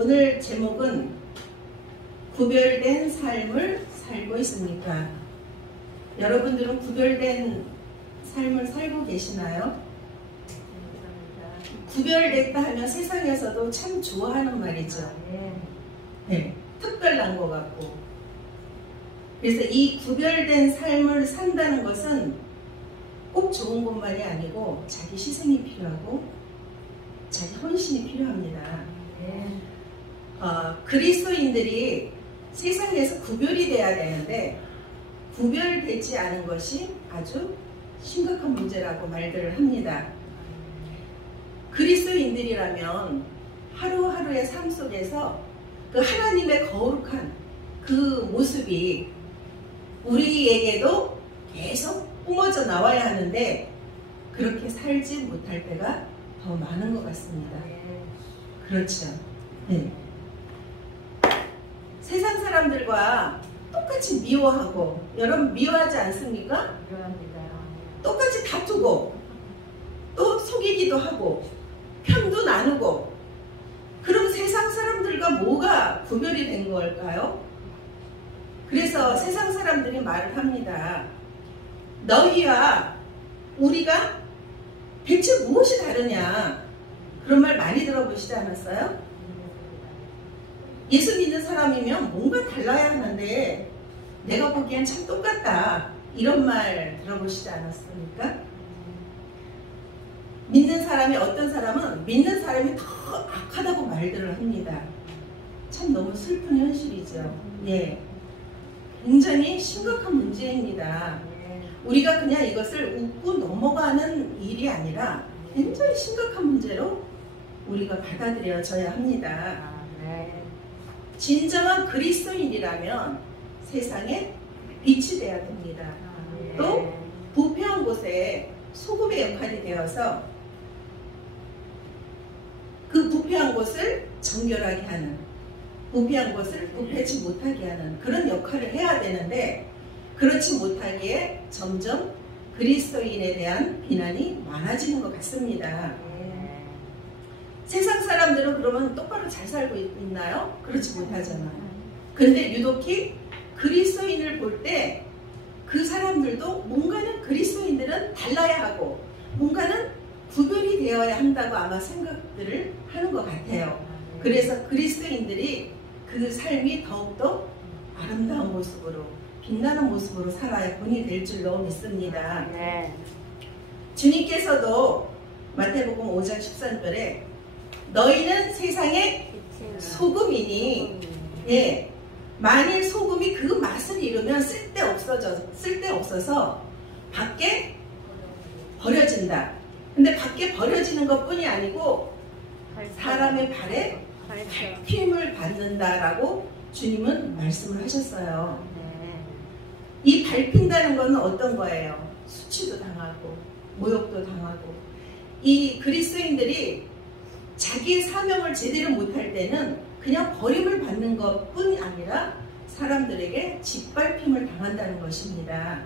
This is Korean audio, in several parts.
오늘 제목은 구별된 삶을 살고 있습니까? 여러분들은 구별된 삶을 살고 계시나요? 구별됐다 하면 세상에서도 참 좋아하는 말이죠. 네, 특별한 것 같고. 그래서 이 구별된 삶을 산다는 것은 꼭 좋은 것만이 아니고 자기 희생이 필요하고 자기 헌신이 필요합니다. 그리스도인들이 세상에서 구별이 돼야 되는데 구별되지 않은 것이 아주 심각한 문제라고 말들을 합니다. 그리스도인들이라면 하루하루의 삶 속에서 그 하나님의 거룩한 그 모습이 우리에게도 계속 뿜어져 나와야 하는데 그렇게 살지 못할 때가 더 많은 것 같습니다. 그렇죠. 네. 세상 사람들과 똑같이 미워하고, 여러분 미워하지 않습니까? 미워합니다. 똑같이 다투고 또 속이기도 하고 편도 나누고. 그럼 세상 사람들과 뭐가 구별이 된 걸까요? 그래서 세상 사람들이 말을 합니다. 너희와 우리가 대체 무엇이 다르냐? 그런 말 많이 들어보시지 않았어요? 예수 믿는 사람이면 뭔가 달라야 하는데 내가 보기엔 참 똑같다, 이런 말 들어보시지 않았습니까? 믿는 사람이, 어떤 사람은 믿는 사람이 더 악하다고 말들을 합니다. 참 너무 슬픈 현실이죠. 예, 굉장히 심각한 문제입니다. 우리가 그냥 이것을 웃고 넘어가는 일이 아니라 굉장히 심각한 문제로 우리가 받아들여져야 합니다. 진정한 그리스도인이라면 세상에 빛이 되어야 됩니다. 또 부패한 곳에 소금의 역할이 되어서 그 부패한 곳을 정결하게 하는, 부패한 곳을 부패치 못하게 하는 그런 역할을 해야 되는데 그렇지 못하기에 점점 그리스도인에 대한 비난이 많아지는 것 같습니다. 세상 사람들은 그러면 똑바로 잘 살고 있나요? 그렇지 못하잖아요. 근데 유독히 그리스도인을 볼 때 그 사람들도 뭔가는, 그리스도인들은 달라야 하고 뭔가는 구별이 되어야 한다고 아마 생각들을 하는 것 같아요. 그래서 그리스도인들이 그 삶이 더욱더 아름다운 모습으로, 빛나는 모습으로 살아야 본이 될 줄로 믿습니다. 주님께서도 마태복음 5장 13절에 너희는 세상의 소금이니, 예, 만일 소금이 그 맛을 잃으면 쓸데없어서 밖에 버려진다. 근데 밖에 버려지는 것 뿐이 아니고 사람의 발에 밟힘을 받는다라고 주님은 말씀을 하셨어요. 이 밟힌다는 것은 어떤 거예요? 수치도 당하고 모욕도 당하고. 이 그리스도인들이 자기의 사명을 제대로 못할 때는 그냥 버림을 받는 것뿐 아니라 사람들에게 짓밟힘을 당한다는 것입니다.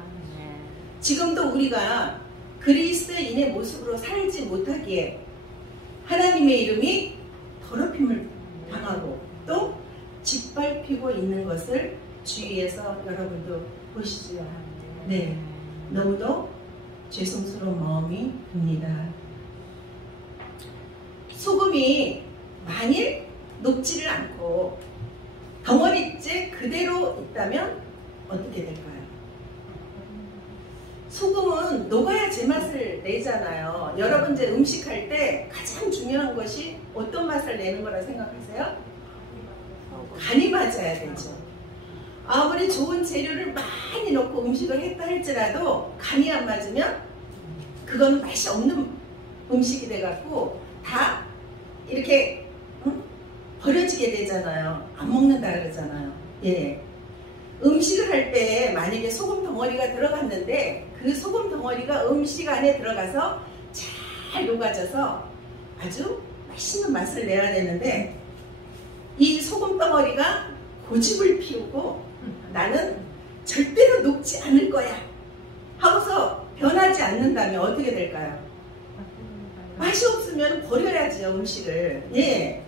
지금도 우리가 그리스도인의 모습으로 살지 못하기에 하나님의 이름이 더럽힘을 당하고 또 짓밟히고 있는 것을 주위에서 여러분도 보시죠. 네, 너무도 죄송스러운 마음이 듭니다. 소금이 만일 녹지를 않고 덩어리째 그대로 있다면 어떻게 될까요? 소금은 녹아야 제맛을 내잖아요. 여러분 이제 음식할 때 가장 중요한 것이 어떤 맛을 내는 거라 생각하세요? 간이 맞아야 되죠. 아무리 좋은 재료를 많이 넣고 음식을 했다 할지라도 간이 안 맞으면 그건 맛이 없는 음식이 돼갖고 다 이렇게 버려지게 되잖아요. 안 먹는다 그러잖아요. 예. 음식을 할 때 만약에 소금 덩어리가 들어갔는데 그 소금 덩어리가 음식 안에 들어가서 잘 녹아져서 아주 맛있는 맛을 내야 되는데 이 소금 덩어리가 고집을 피우고 나는 절대로 녹지 않을 거야 하고서 변하지 않는다면 어떻게 될까요? 맛이 없으면 버려야죠, 음식을. 예.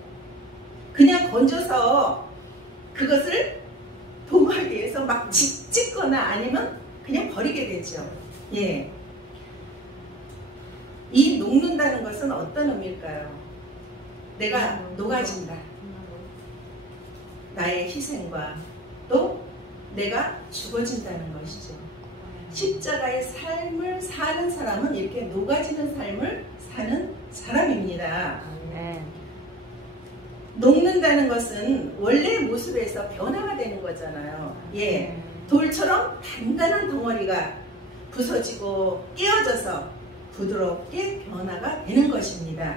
그냥 던져서 그것을 도모하기 위해서 막 짓거나 아니면 그냥 버리게 되죠. 예. 이 녹는다는 것은 어떤 의미일까요? 내가 녹아진다. 나의 희생과 또 내가 죽어진다는 것이죠. 십자가의 삶을 사는 사람은 이렇게 녹아지는 삶을 사는 사람입니다. 녹는다는 것은 원래의 모습에서 변화가 되는 거잖아요. 예, 돌처럼 단단한 덩어리가 부서지고 깨어져서 부드럽게 변화가 되는 것입니다.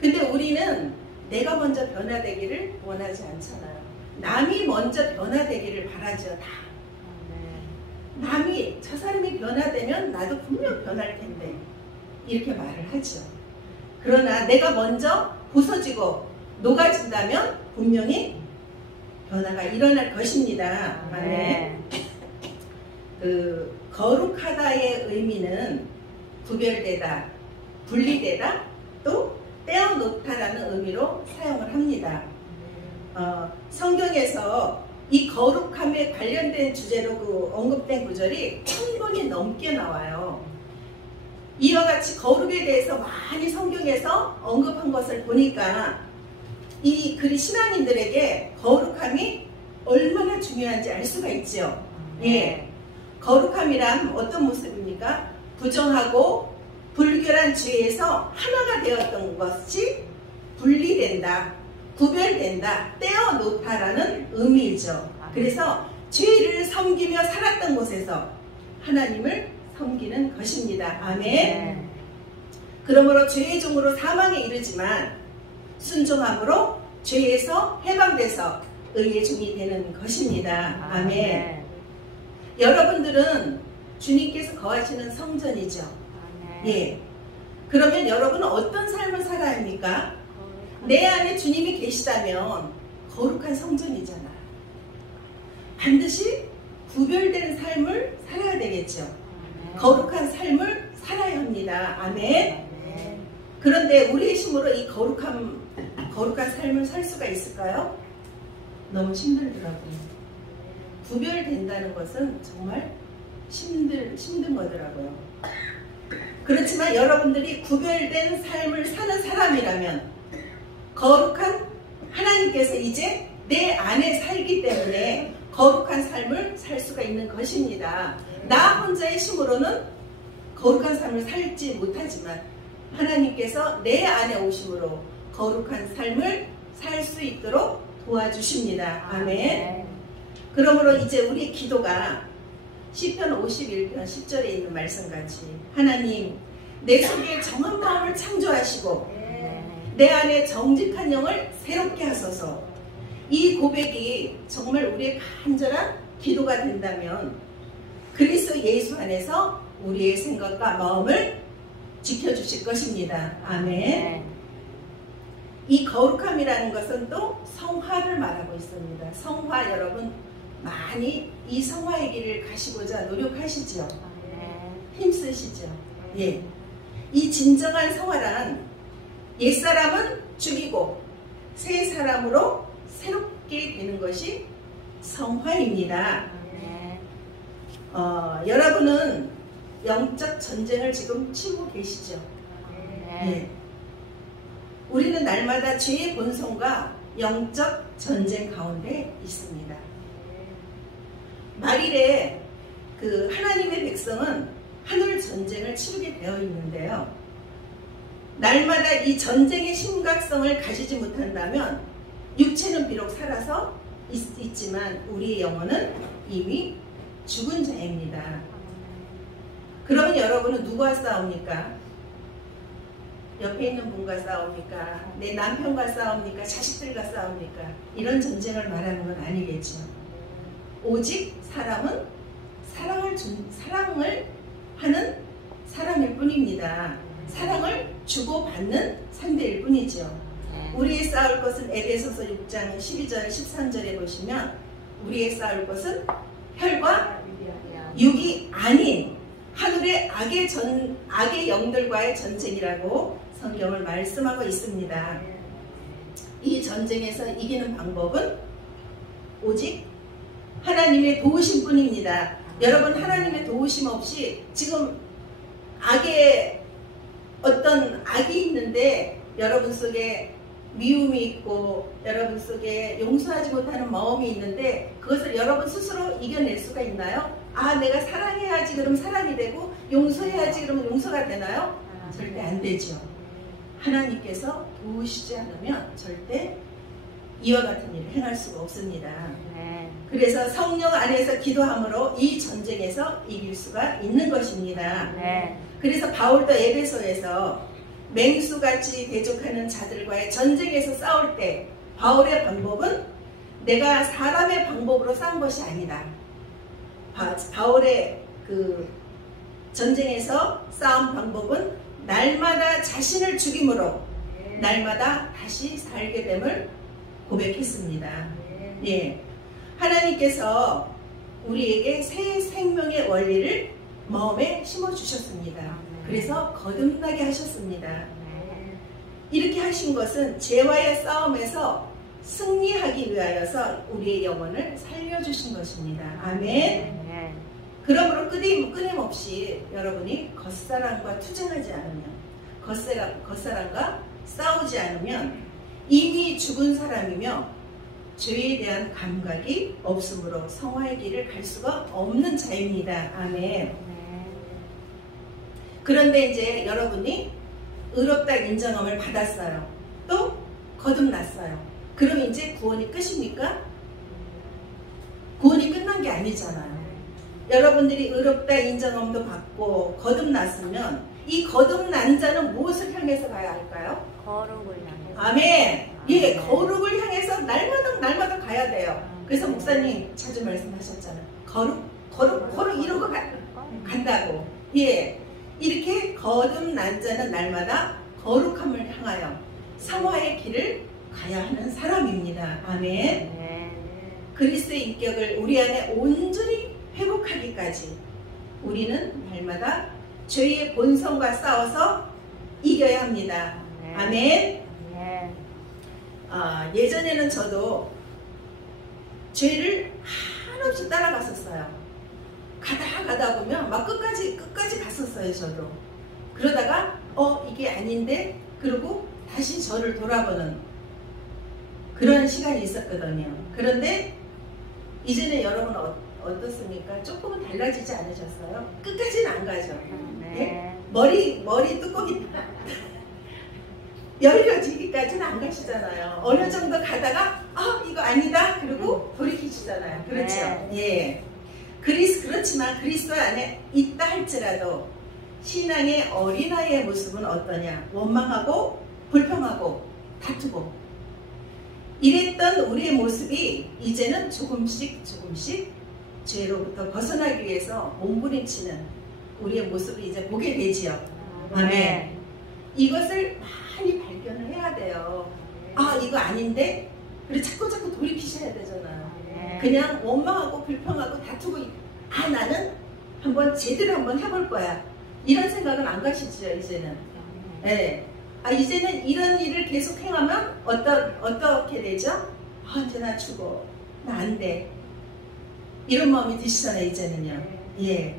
근데 우리는 내가 먼저 변화되기를 원하지 않잖아요. 남이 먼저 변화되기를 바라죠. 다. 남이 저 사람이 변화되면 나도 분명 변할 텐데 이렇게 말을 하죠. 그러나 내가 먼저 부서지고 녹아진다면 분명히 변화가 일어날 것입니다. 아멘. 그 거룩하다의 의미는 구별되다, 분리되다, 또 떼어놓다라는 의미로 사용을 합니다. 성경에서 이 거룩함에 관련된 주제로 그 언급된 구절이 1000번이 넘게 나와요. 이와 같이 거룩에 대해서 많이 성경에서 언급한 것을 보니까 이 글이 신앙인들에게 거룩함이 얼마나 중요한지 알 수가 있죠. 예, 거룩함이란 어떤 모습입니까? 부정하고 불결한 죄에서 하나가 되었던 것이 분리된다, 구별된다, 떼어놓다라는 의미이죠. 그래서 죄를 섬기며 살았던 곳에서 하나님을 섬기는 것입니다. 아멘. 그러므로 죄의 종으로 사망에 이르지만 순종함으로 죄에서 해방돼서 의의 종이 되는 것입니다. 아멘. 여러분들은 주님께서 거하시는 성전이죠. 예. 그러면 여러분은 어떤 삶을 살아야 합니까? 내 안에 주님이 계시다면 거룩한 성전이잖아. 반드시 구별된 삶을 살아야 되겠죠. 거룩한 삶을 살아야 합니다. 아멘. 그런데 우리의 힘으로 이 거룩한 삶을 살 수가 있을까요? 너무 힘들더라고요. 구별된다는 것은 정말 힘든 거더라고요. 그렇지만 여러분들이 구별된 삶을 사는 사람이라면 거룩한 하나님께서 이제 내 안에 살기 때문에 거룩한 삶을 살 수가 있는 것입니다. 나 혼자의 힘으로는 거룩한 삶을 살지 못하지만 하나님께서 내 안에 오심으로 거룩한 삶을 살 수 있도록 도와주십니다. 아멘. 그러므로 이제 우리 기도가 시편 51편 10절에 있는 말씀같이 하나님 내 속에 정한 마음을 창조하시고 내 안에 정직한 영을 새롭게 하소서. 이 고백이 정말 우리의 간절한 기도가 된다면 그리스도 예수 안에서 우리의 생각과 마음을 지켜주실 것입니다. 아멘. 이 거룩함이라는 것은 또 성화를 말하고 있습니다. 성화 여러분 많이 이 성화의 길을 가시고자 노력하시죠. 힘쓰시죠. 예. 이 진정한 성화란 옛사람은 죽이고 새 사람으로 새롭게 되는 것이 성화입니다. 여러분은 영적 전쟁을 지금 치고 계시죠. 예. 우리는 날마다 죄의 본성과 영적 전쟁 가운데 있습니다. 말일에 그 하나님의 백성은 하늘 전쟁을 치르게 되어 있는데요. 날마다 이 전쟁의 심각성을 가지지 못한다면 육체는 비록 살아서 있지만 우리의 영혼은 이미 죽은 자입니다. 그러면 여러분은 누구와 싸웁니까? 옆에 있는 분과 싸웁니까? 내 남편과 싸웁니까? 자식들과 싸웁니까? 이런 전쟁을 말하는 건 아니겠죠. 오직 사람은 사랑을 하는 사람일 뿐입니다. 사랑을 주고받는 상대일 뿐이죠. 우리의 싸울 것은 에베소서 6장 12절 13절에 보시면 우리의 싸울 것은 혈과 육이 아닌 하늘의 악의 영들과의 전쟁이라고 성경을 말씀하고 있습니다. 이 전쟁에서 이기는 방법은 오직 하나님의 도우심 뿐입니다. 여러분, 하나님의 도우심 없이 지금 어떤 악이 있는데 여러분 속에 미움이 있고 여러분 속에 용서하지 못하는 마음이 있는데 그것을 여러분 스스로 이겨낼 수가 있나요? 아, 내가 사랑해야지 그러면 사랑이 되고 용서해야지 그러면 용서가 되나요? 절대 안 되죠. 하나님께서 도우시지 않으면 절대 이와 같은 일을 행할 수가 없습니다. 그래서 성령 안에서 기도함으로 이 전쟁에서 이길 수가 있는 것입니다. 그래서 바울도 에베소에서 맹수같이 대적하는 자들과의 전쟁에서 싸울 때 바울의 방법은 내가 사람의 방법으로 싸운 것이 아니다. 바울의 그 전쟁에서 싸운 방법은 날마다 자신을 죽임으로 날마다 다시 살게 됨을 고백했습니다. 예, 하나님께서 우리에게 새 생명의 원리를 마음에 심어주셨습니다. 그래서 거듭나게 하셨습니다. 이렇게 하신 것은 죄와의 싸움에서 승리하기 위하여서 우리의 영혼을 살려주신 것입니다. 아멘. 그러므로 끊임없이 여러분이 겉사람과 투쟁하지 않으면, 겉사람과 싸우지 않으면 이미 죽은 사람이며 죄에 대한 감각이 없으므로 성화의 길을 갈 수가 없는 자입니다. 아멘. 그런데 이제 여러분이 의롭다 인정함을 받았어요. 또 거듭났어요. 그럼 이제 구원이 끝입니까? 구원이 끝난 게 아니잖아요. 여러분들이 의롭다 인정함도 받고 거듭났으면 이 거듭난 자는 무엇을 향해서 가야 할까요? 거룩을 향해서. 아멘. 예, 거룩을 향해서 날마다 가야 돼요. 그래서 목사님 자주 말씀하셨잖아요. 거룩 이러고 간다고. 예, 이렇게 거듭난 자는 날마다 거룩함을 향하여 성화의 길을 가야 하는 사람입니다. 아멘. 그리스도의 인격을 우리 안에 온전히 회복하기까지 우리는 날마다 죄의 본성과 싸워서 이겨야 합니다. 아멘. 예전에는 저도 죄를 한없이 따라갔었어요. 가다 보면 막 끝까지 갔었어요. 저도. 그러다가 이게 아닌데 그러고 다시 저를 돌아보는 그런 시간이 있었거든요. 그런데 이제는 여러분 어떻습니까? 조금은 달라지지 않으셨어요? 끝까지는 안 가죠. 네? 머리 뚜껑이 열려지기까지는 안 가시잖아요. 어느 정도 가다가 이거 아니다 그리고 돌이키시잖아요. 그렇죠? 예. 그렇지만 그리스도 안에 있다 할지라도 신앙의 어린아이의 모습은 어떠냐? 원망하고 불평하고 다투고 이랬던 우리의 모습이 이제는 조금씩 죄로부터 벗어나기 위해서 몸부림치는 우리의 모습을 이제 보게 되지요. 아멘. 이것을 많이 발견을 해야 돼요. 이거 아닌데? 그리고 자꾸 돌이키셔야 되잖아요. 그냥 원망하고 불평하고 다투고 나는 제대로 한번 해볼 거야. 이런 생각은 안 가시죠, 이제는. 네. 이제는 이런 일을 계속 행하면 어떻게 되죠? 이제 나 죽어. 나 안 돼. 이런 마음이 드시잖아요, 이제는요. 예.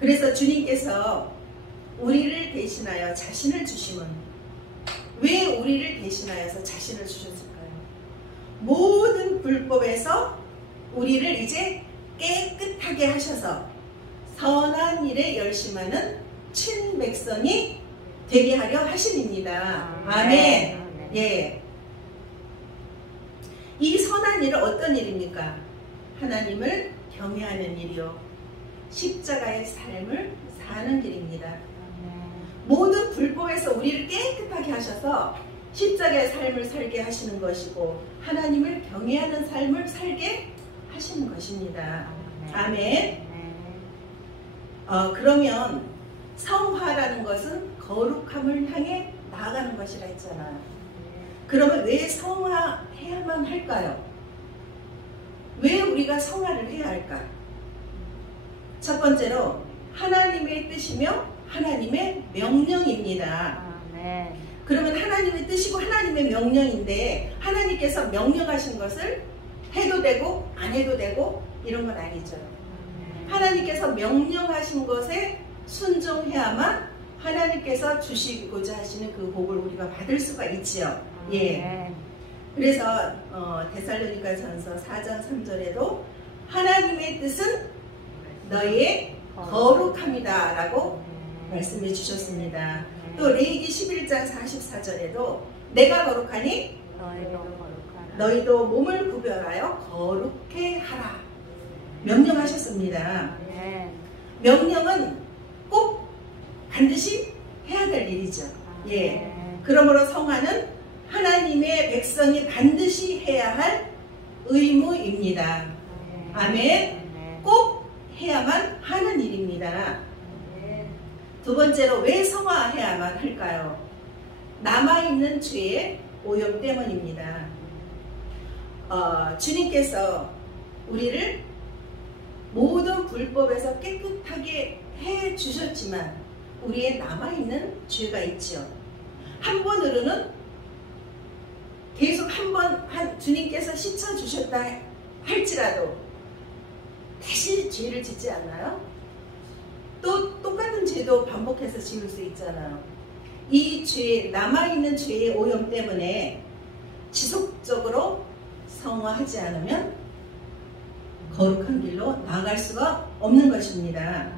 그래서 주님께서 우리를 대신하여 자신을 주심은 왜 우리를 대신하여서 자신을 주셨을까요? 모든 불법에서 우리를 이제 깨끗하게 하셔서 선한 일에 열심하는 친백성이 되게 하려 하심입니다. 아멘. 예. 이 선한 일은 어떤 일입니까? 하나님을 경외하는 일이요. 십자가의 삶을 사는 길입니다. 모든 불법에서 우리를 깨끗하게 하셔서 십자가의 삶을 살게 하시는 것이고 하나님을 경외하는 삶을 살게 하시는 것입니다. 아멘. 그러면 성화라는 것은 거룩함을 향해 나아가는 것이라 했잖아요. 그러면 왜 성화해야만 할까요? 왜 우리가 성화를 해야 할까? 첫 번째로 하나님의 뜻이며 하나님의 명령입니다. 그러면 하나님의 뜻이고 하나님의 명령인데 하나님께서 명령하신 것을 해도 되고 안 해도 되고 이런 건 아니죠. 하나님께서 명령하신 것에 순종해야만 하나님께서 주시고자 하시는 그 복을 우리가 받을 수가 있지요. 예. 그래서 데살로니가전서 4장 3절에도 하나님의 뜻은 너희의 거룩함이다 라고 말씀해 주셨습니다. 또 레위기 11장 44절에도 내가 거룩하니 너희도 몸을 구별하여 거룩해 하라 명령하셨습니다. 명령은 꼭 반드시 해야 될 일이죠. 예. 그러므로 성화는 하나님의 백성이 반드시 해야 할 의무입니다. 아멘. 꼭 해야만 하는 일입니다. 두 번째로 왜 성화해야만 할까요? 남아있는 죄의 오염 때문입니다. 주님께서 우리를 모든 불법에서 깨끗하게 해 주셨지만 우리의 남아있는 죄가 있죠. 한 번으로는 계속 주님께서 씻어주셨다 할지라도 다시 죄를 짓지 않나요? 또 똑같은 죄도 반복해서 지을 수 있잖아요. 이 죄, 남아있는 죄의 오염 때문에 지속적으로 성화하지 않으면 거룩한 길로 나아갈 수가 없는 것입니다.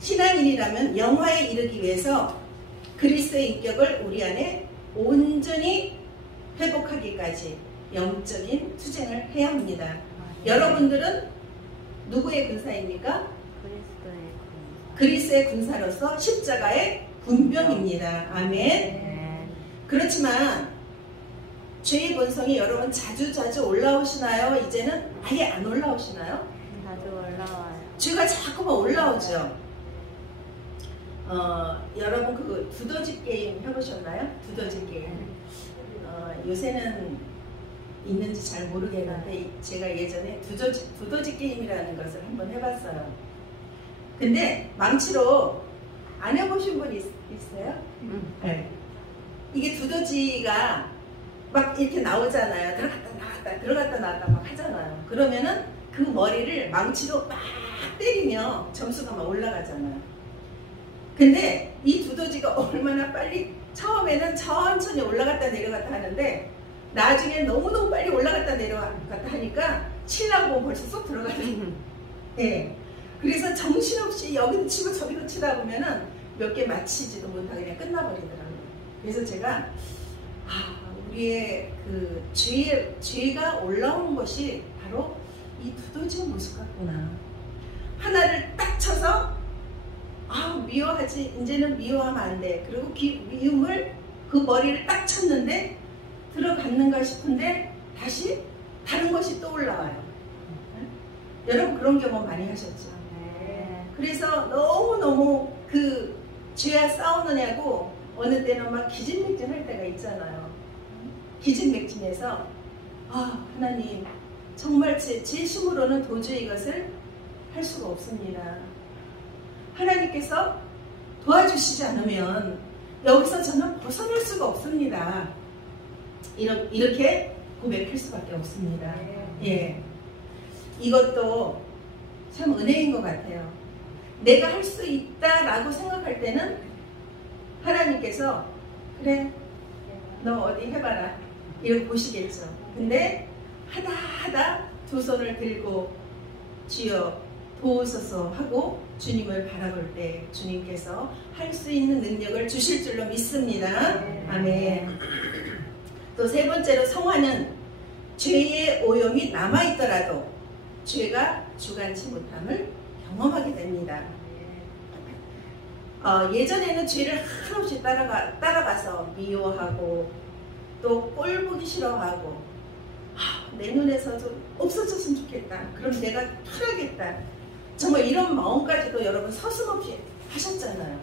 신앙인이라면 영화에 이르기 위해서 그리스도의 인격을 우리 안에 온전히 회복하기까지 영적인 투쟁을 해야 합니다. 여러분들은 누구의 군사입니까? 그리스도의 군사로서 십자가의 군병입니다. 아멘. 그렇지만 죄의 본성이 여러분 자주 올라오시나요? 이제는 아예 안 올라오시나요? 자주 올라와요. 죄가 자꾸만 올라오죠. 여러분 그 두더지 게임 해보셨나요? 두더지 게임. 요새는 있는지 잘 모르겠는데 제가 예전에 두더지 게임이라는 것을 한번 해봤어요. 근데 망치로 안 해보신 분 있어요? 네. 이게 두더지가 막 이렇게 나오잖아요. 들어갔다 나왔다 막 하잖아요. 그러면은 그 머리를 망치로 막 때리며 점수가 막 올라가잖아요. 근데 이 두더지가 얼마나 빨리 처음에는 천천히 올라갔다 내려갔다 하는데 나중에 너무너무 빨리 올라갔다 내려갔다 하니까 치려고 보면 벌써 쏙 들어가요. 네. 그래서 정신없이 여기도 치고 저기도 치다 보면은 몇 개 맞히지도 못하고 그냥 끝나버리더라고요. 그래서 제가 우리의 그 죄가 올라오는 것이 바로 이 두더지의 모습 같구나. 하나를 딱 쳐서 미워하지, 이제는 미워하면 안 돼. 그리고 미움을 그 머리를 딱 쳤는데 들어갔는가 싶은데 다시 다른 것이 또 올라와요. 여러분 그런 경험 많이 하셨죠? 그래서 너무너무 그 죄와 싸우느냐고 어느 때는 막 기진맥진할 때가 있잖아요. 기진맥진해서 하나님 정말 제 힘으로는 도저히 이것을 할 수가 없습니다. 하나님께서 도와주시지 않으면 여기서 저는 벗어날 수가 없습니다. 이렇게 고백할 수밖에 없습니다. 예, 이것도 참 은혜인 것 같아요. 내가 할 수 있다라고 생각할 때는 하나님께서 그래 너 어디 해봐라 이렇게 보시겠죠. 근데 하다 두 손을 들고 주여 도우소서 하고 주님을 바라볼 때 주님께서 할 수 있는 능력을 주실 줄로 믿습니다. 아멘. 또 세 번째로 성화는 죄의 오염이 남아있더라도 죄가 주관치 못함을 경험하게 됩니다. 예전에는 죄를 한없이 따라가서 미워하고 또 꼴 보기 싫어하고 내 눈에서도 없어졌으면 좋겠다. 그럼 내가 털하겠다. 정말 이런 마음까지도 여러분 서슴없이 하셨잖아요.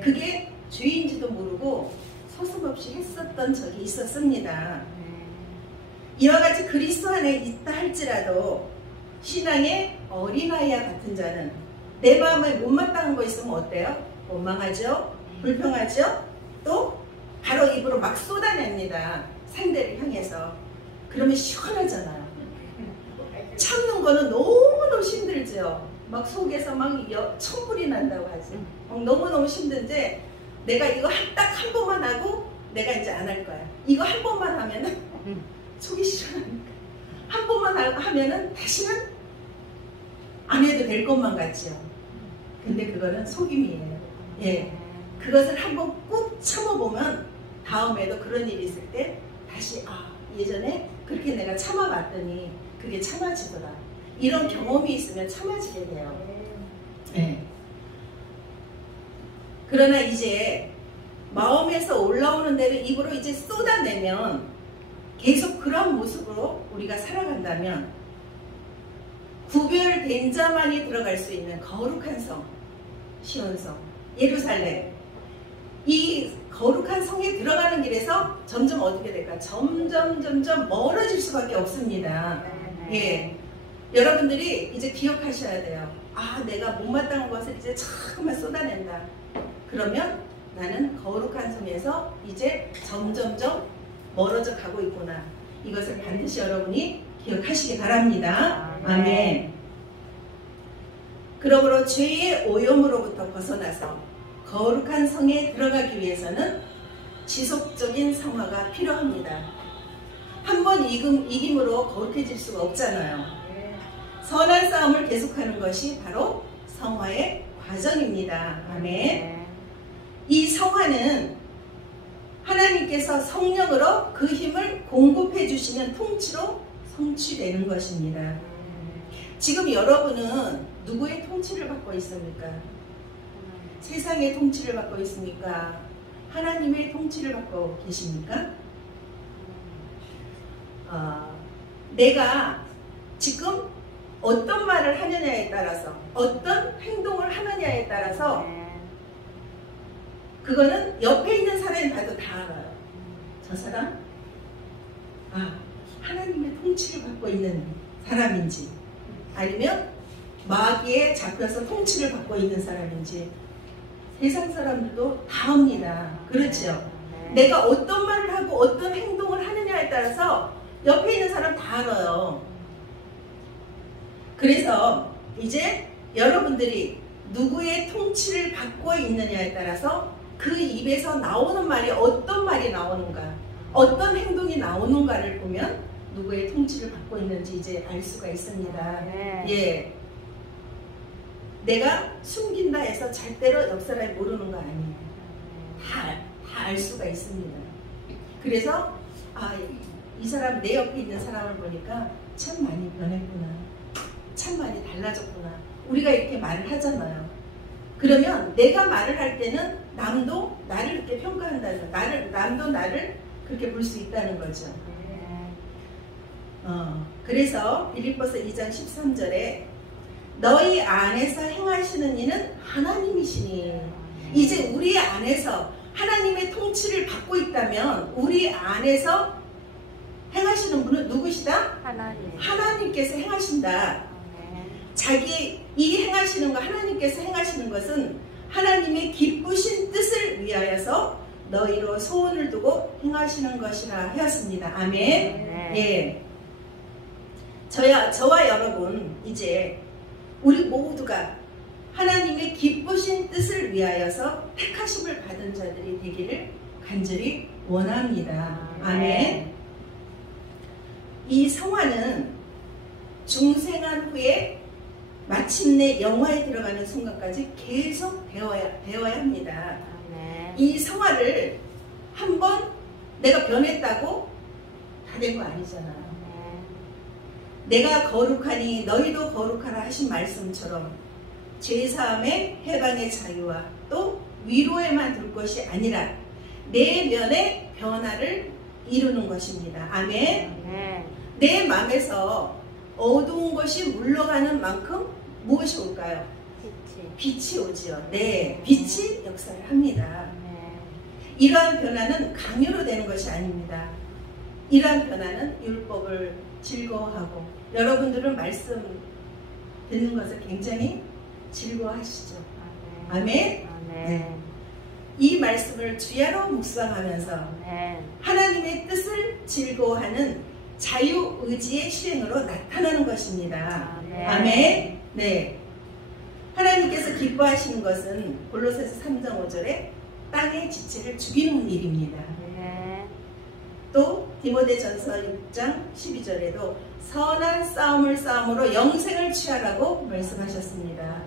그게 죄인지도 모르고 서슴없이 했었던 적이 있었습니다. 이와 같이 그리스도 안에 있다 할지라도 신앙의 어린아이와 같은 자는 내 마음에 못마땅한 거 있으면 어때요? 원망하죠? 불평하죠? 또 바로 입으로 막 쏟아냅니다. 상대를 향해서. 그러면 시원하잖아요. 참는 거는 너무너무 힘들죠. 막 속에서 막 천불이 난다고 하지. 너무너무 힘든데 내가 이거 딱 한 번만 하고 내가 이제 안 할 거야. 이거 한 번만 하면은 속이 시원하니까. 한 번만 하면은 다시는 안 해도 될 것만 같죠. 근데 그거는 속임이에요. 예. 그것을 한번 꾹 참아보면 다음에도 그런 일이 있을 때 다시 예전에 그렇게 내가 참아봤더니 그게 참아지더라. 이런 경험이 있으면 참아지게 돼요. 예. 그러나 이제 마음에서 올라오는 대로 입으로 이제 쏟아내면 계속 그런 모습으로 우리가 살아간다면 구별된 자만이 들어갈 수 있는 거룩한 성, 시온성, 예루살렘. 이 거룩한 성에 들어가는 길에서 점점 어떻게 될까? 점점 멀어질 수밖에 없습니다. 예. 여러분들이 이제 기억하셔야 돼요. 내가 못마땅한 것을 이제 자꾸만 쏟아낸다. 그러면 나는 거룩한 성에서 이제 점점점 멀어져 가고 있구나. 이것을 반드시 여러분이 기억하시기 바랍니다. 아멘. 그러므로 죄의 오염으로부터 벗어나서 거룩한 성에 들어가기 위해서는 지속적인 성화가 필요합니다. 한번 이김으로 거룩해질 수가 없잖아요. 선한 싸움을 계속하는 것이 바로 성화의 과정입니다. 아멘. 이 성화는 하나님께서 성령으로 그 힘을 공급해 주시는 통치로 성취되는 것입니다. 지금 여러분은 누구의 통치를 받고 있습니까? 세상의 통치를 받고 있습니까? 하나님의 통치를 받고 계십니까? 내가 지금 어떤 말을 하느냐에 따라서, 어떤 행동을 하느냐에 따라서 그거는 옆에 있는 사람이 봐도 다 알아요. 저 사람 하나님의 통치를 받고 있는 사람인지, 아니면 마귀에 잡혀서 통치를 받고 있는 사람인지 세상 사람들도 다 압니다. 그렇죠? 내가 어떤 말을 하고 어떤 행동을 하느냐에 따라서 옆에 있는 사람 다 알아요. 그래서 이제 여러분들이 누구의 통치를 받고 있느냐에 따라서 그 입에서 나오는 말이 어떤 말이 나오는가, 어떤 행동이 나오는가를 보면 누구의 통치를 받고 있는지 이제 알 수가 있습니다. 예. 내가 숨긴다 해서 절대로 옆 사람이 모르는 거 아니에요. 다 알 수가 있습니다. 그래서 이 사람, 내 옆에 있는 사람을 보니까 참 많이 변했구나, 참 많이 달라졌구나, 우리가 이렇게 말을 하잖아요. 그러면 내가 말을 할 때는 남도 나를 이렇게 평가한다는, 남도 나를 그렇게 볼 수 있다는 거죠. 그래서 빌립보서 2장 13절에 너희 안에서 행하시는 이는 하나님이시니, 이제 우리 안에서 하나님의 통치를 받고 있다면 우리 안에서 행하시는 분은 누구시다? 하나님께서 행하신다. 자기 이 행하시는 거, 하나님께서 행하시는 것은 하나님의 기쁘신 뜻을 위하여서 너희로 소원을 두고 행하시는 것이라 하였습니다. 아멘. 예. 저와 여러분, 이제 우리 모두가 하나님의 기쁘신 뜻을 위하여서 택하심을 받은 자들이 되기를 간절히 원합니다. 아멘. 이 성화는 중생한 후에 마침내 영화에 들어가는 순간까지 계속 배워야 합니다. 이 성화를 한번 내가 변했다고 다 된 거 아니잖아요. 내가 거룩하니 너희도 거룩하라 하신 말씀처럼 죄사함의 해방의 자유와 또 위로에만 둘 것이 아니라 내면의 변화를 이루는 것입니다. 아멘. 내 마음에서 어두운 것이 물러가는 만큼 무엇이 올까요? 빛이 오지요. 네, 빛이 역사를 합니다. 이러한 변화는 강요로 되는 것이 아닙니다. 이러한 변화는 율법을 즐거워하고, 여러분들은 말씀 듣는 것을 굉장히 즐거워하시죠. 아멘. 네. 이 말씀을 주야로 묵상하면서 하나님의 뜻을 즐거워하는 자유의지의 실행으로 나타나는 것입니다. 아멘. 네. 하나님께서 기뻐하시는 것은 골로새서 3장 5절에 땅의 지체를 죽이는 일입니다. 또 디모데전서 6장 12절에도 선한 싸움을 싸움으로 영생을 취하라고 말씀하셨습니다.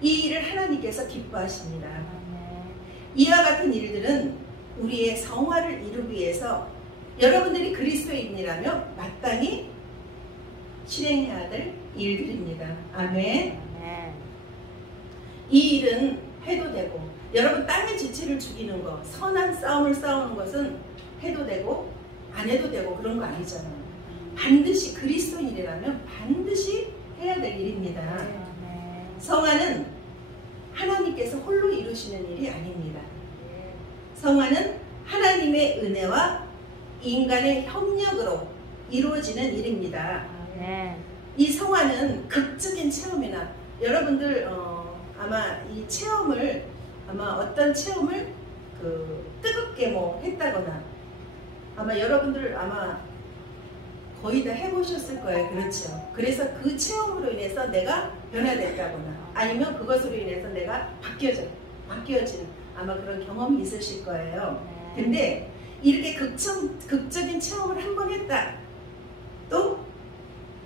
이 일을 하나님께서 기뻐하십니다. 이와 같은 일들은 우리의 성화를 이루기 위해서 여러분들이 그리스도인이라면 마땅히 실행해야 될 일들입니다. 아멘. 이 일은 해도 되고, 여러분 땅의 지체를 죽이는 거, 선한 싸움을 싸우는 것은 해도 되고 안 해도 되고 그런 거 아니잖아요. 반드시 그리스도인이라면 반드시 해야 될 일입니다. 성화는 하나님께서 홀로 이루시는 일이 아닙니다. 성화는 하나님의 은혜와 인간의 협력으로 이루어지는 일입니다. 이 성화는 극적인 체험이나 여러분들 아마 이 체험을 어떤 체험을 뜨겁게 뭐 했다거나 아마 여러분들 아마 거의 다 해보셨을 거예요. 그렇죠? 그래서 그 체험으로 인해서 내가 변화됐다거나 아니면 그것으로 인해서 내가 바뀌어진 아마 그런 경험이 있으실 거예요. 근데 이렇게 극적인 체험을 한 번 했다. 또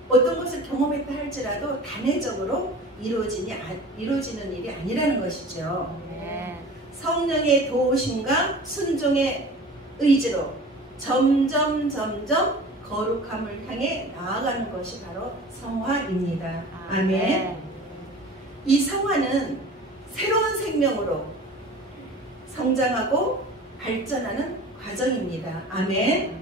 어떤 것을 경험했다 할지라도 단회적으로 이루어지는 일이 아니라는 것이죠. 성령의 도우심과 순종의 의지로 점점 거룩함을 향해 나아가는 것이 바로 성화입니다. 아멘. 이 성화는 새로운 생명으로 성장하고 발전하는 과정입니다. 아멘.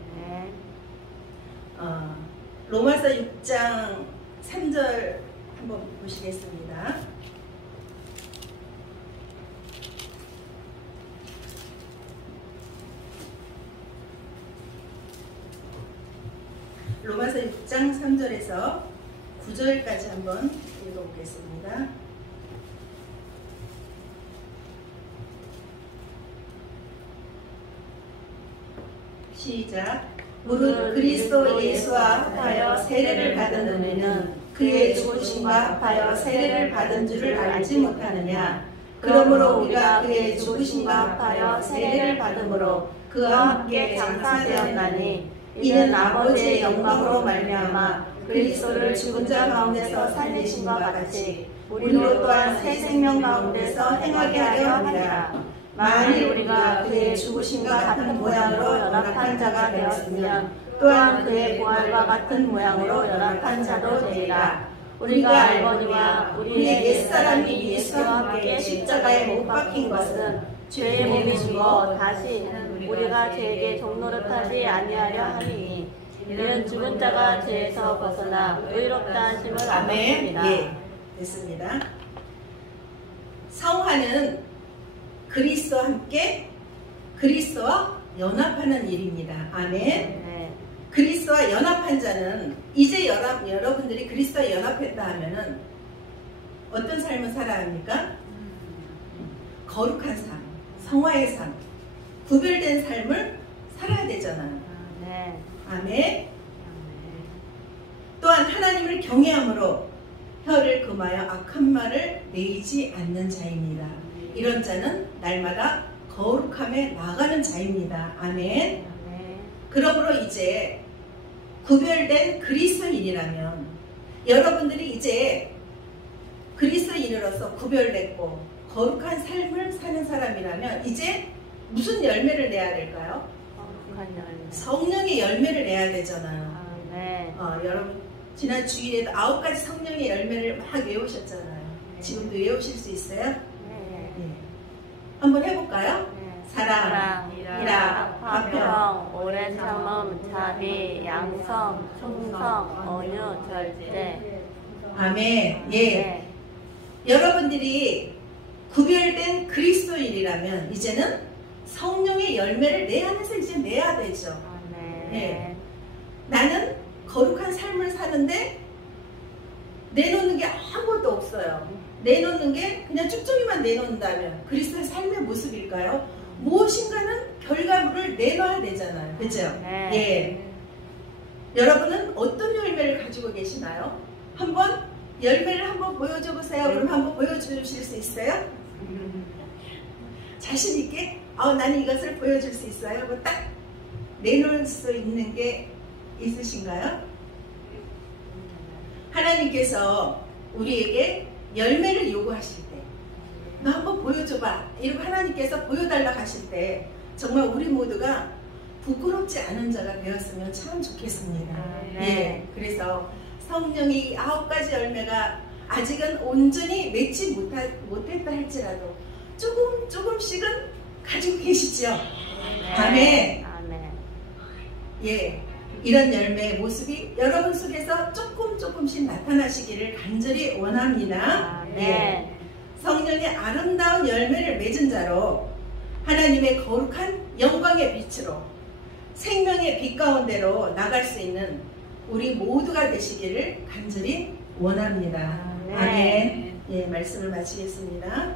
로마서 6장 3절 한번 보시겠습니다. 로마서 6장 3절에서 9절까지 한번 읽어보겠습니다. 시작. 무릇 그리스도 예수와 합하여 세례를 받은 우리는 그의 죽으심과 합하여 세례를 받은 줄을 알지 못하느냐. 그러므로 우리가 그의 죽으심과 합하여 세례를 받음으로 그와 함께 장사되었나니 이는 아버지의 영광으로 말미암아 그리스도를 죽은 자 가운데서 살리심과 같이 우리로 또한 새 생명 가운데서 행하게 하려 함이라. 만일 우리가 그의 죽으심과 같은 모양으로 연합한 자가 되었으면 또한 그의 부활과 같은 모양으로 연합한 자도 되리라. 우리가 알거니와 우리의 옛사람이 예수와 함께 십자가에 못 박힌 것은 죄의 몸이 죽어 다시 우리가 죄에게 종노릇하지 아니하려 함이니 이는 죽은 자가 죄에서 벗어나 의롭다 하심을 얻었습니다. 예, 됐습니다. 성화는 그리스도와 함께 그리스도와 연합하는 일입니다. 아멘. 그리스도와 연합한 자는 이제 여러분들이 그리스도와 연합했다 하면은 어떤 삶을 살아야 합니까? 거룩한 삶, 성화의 삶, 구별된 삶을 살아야 되잖아요. 아멘. 또한 하나님을 경외함으로 혀를 금하여 악한 말을 내지 않는 자입니다. 이런 자는 날마다 거룩함에 나아가는 자입니다. 아멘. 그러므로 이제 구별된 그리스도인이라면 여러분들이 이제 그리스도인으로서 구별됐고 거룩한 삶을 사는 사람이라면 이제 무슨 열매를 내야 될까요? 성령의 열매를 내야 되잖아요. 여러분 지난 주일에도 9가지 성령의 열매를 막 외우셨잖아요. 지금도 외우실 수 있어요? 한번 해볼까요? 사랑, 희락, 화평, 오래 참음, 자비, 양성, 충성, 온유, 절제. 아멘. 예. 여러분들이 구별된 그리스도인이라면 이제는 성령의 열매를 내 안에서 이제 내야 되죠. 네. 나는 거룩한 삶을 사는데 내놓는 게 아무것도 없어요. 내놓는 게 그냥 쭉쭉이만 내놓는다면 그리스도의 삶의 모습일까요? 무엇인가는 결과물을 내놔야 되잖아요. 그죠? 네. 예. 여러분은 어떤 열매를 가지고 계시나요? 한번 열매를 한번 보여줘 보세요. 그럼 한번 보여주실 수 있어요? 자신 있게 나는 이것을 보여줄 수 있어요. 뭐 딱 내놓을 수 있는 게 있으신가요? 하나님께서 우리에게 열매를 요구하실 때 너 한번 보여줘봐 이러고 하나님께서 보여달라고 하실 때 정말 우리 모두가 부끄럽지 않은 자가 되었으면 참 좋겠습니다. 네. 예, 그래서 성령이 9가지 열매가 아직은 온전히 맺지 못했다 할지라도 조금씩은 가지고 계시죠. 네. 아멘. 아멘. 예, 이런 열매의 모습이 여러분 속에서 조금씩 나타나시기를 간절히 원합니다. 아멘. 예, 성령의 아름다운 열매를 맺은 자로 하나님의 거룩한 영광의 빛으로 생명의 빛 가운데로 나갈 수 있는 우리 모두가 되시기를 간절히 원합니다. 아멘. 아멘. 예, 말씀을 마치겠습니다.